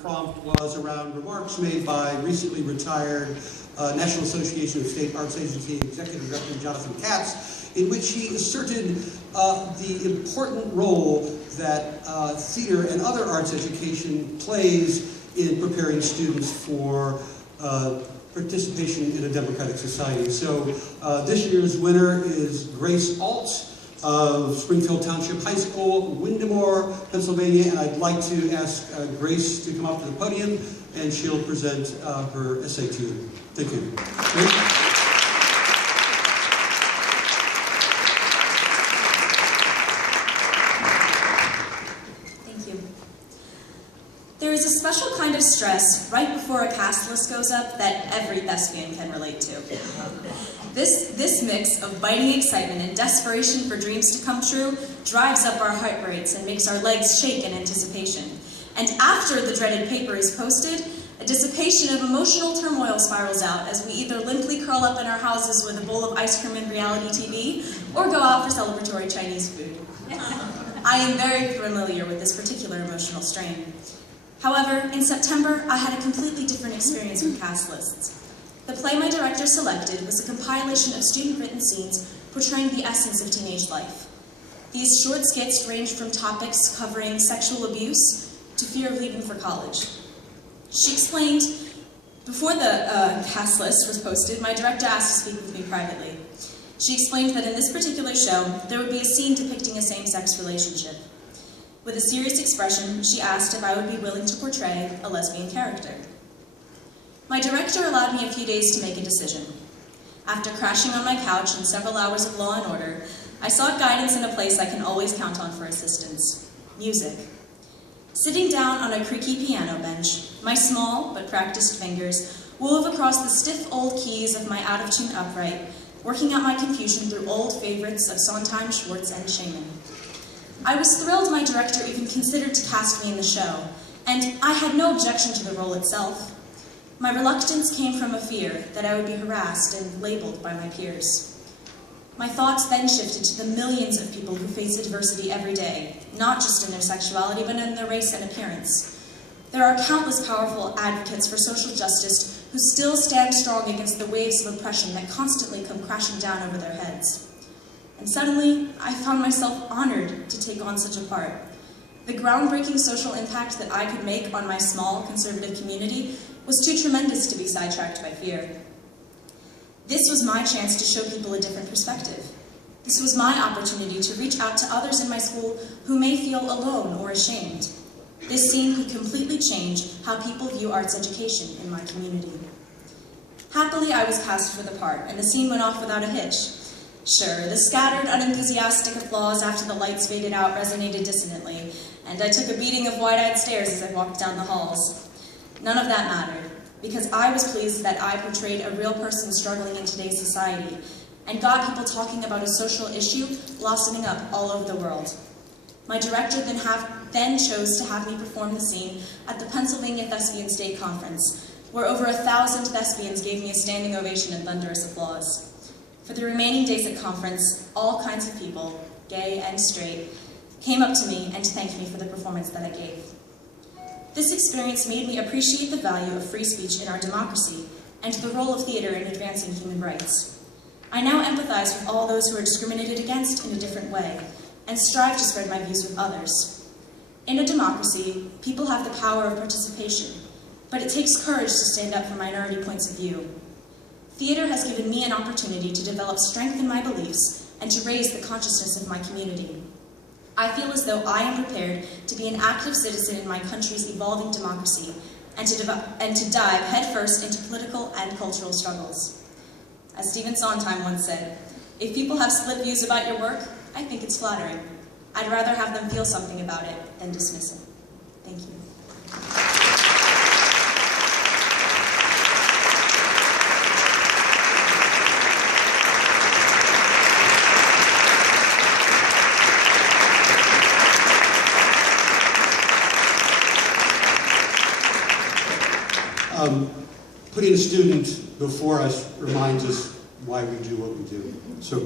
prompt was around remarks made by recently retired National Association of State Arts Agency Executive Director Jonathan Katz, in which he asserted the important role that theater and other arts education plays in preparing students for participation in a democratic society. So this year's winner is Grace Alt of Springfield Township High School, Windemore, Pennsylvania, and I'd like to ask Grace to come up to the podium and she'll present her essay to you. Thank you. Grace? There is a special kind of stress right before a cast list goes up that every thespian can relate to. This mix of biting excitement and desperation for dreams to come true drives up our heart rates and makes our legs shake in anticipation. And after the dreaded paper is posted, a dissipation of emotional turmoil spirals out as we either limply curl up in our houses with a bowl of ice cream and reality TV, or go out for celebratory Chinese food. I am very familiar with this particular emotional strain. However, in September, I had a completely different experience with cast lists. The play my director selected was a compilation of student-written scenes portraying the essence of teenage life. These short skits ranged from topics covering sexual abuse to fear of leaving for college. She explained, before the cast list was posted, my director asked to speak with me privately. She explained that in this particular show, there would be a scene depicting a same-sex relationship. With a serious expression, she asked if I would be willing to portray a lesbian character. My director allowed me a few days to make a decision. After crashing on my couch and several hours of Law & Order, I sought guidance in a place I can always count on for assistance: music. Sitting down on a creaky piano bench, my small but practiced fingers wove across the stiff old keys of my out-of-tune upright, working out my confusion through old favorites of Sondheim, Schwartz, and Shaman. I was thrilled my director even considered to cast me in the show, and I had no objection to the role itself. My reluctance came from a fear that I would be harassed and labeled by my peers. My thoughts then shifted to the millions of people who face adversity every day, not just in their sexuality, but in their race and appearance. There are countless powerful advocates for social justice who still stand strong against the waves of oppression that constantly come crashing down over their heads. And suddenly, I found myself honored to take on such a part. The groundbreaking social impact that I could make on my small, conservative community was too tremendous to be sidetracked by fear. This was my chance to show people a different perspective. This was my opportunity to reach out to others in my school who may feel alone or ashamed. This scene could completely change how people view arts education in my community. Happily, I was cast for the part, and the scene went off without a hitch. Sure, the scattered, unenthusiastic applause after the lights faded out resonated dissonantly, and I took a beating of wide-eyed stares as I walked down the halls. None of that mattered, because I was pleased that I portrayed a real person struggling in today's society, and got people talking about a social issue blossoming up all over the world. My director then chose to have me perform the scene at the Pennsylvania Thespian State Conference, where over 1,000 thespians gave me a standing ovation and thunderous applause. For the remaining days at conference, all kinds of people, gay and straight, came up to me and thanked me for the performance that I gave. This experience made me appreciate the value of free speech in our democracy and the role of theater in advancing human rights. I now empathize with all those who are discriminated against in a different way and strive to spread my views with others. In a democracy, people have the power of participation, but it takes courage to stand up for minority points of view. Theater has given me an opportunity to develop strength in my beliefs and to raise the consciousness of my community. I feel as though I am prepared to be an active citizen in my country's evolving democracy and to dive headfirst into political and cultural struggles. As Stephen Sondheim once said, if people have split views about your work, I think it's flattering. I'd rather have them feel something about it than dismiss it. Thank you. Putting a student before us reminds us why we do what we do. So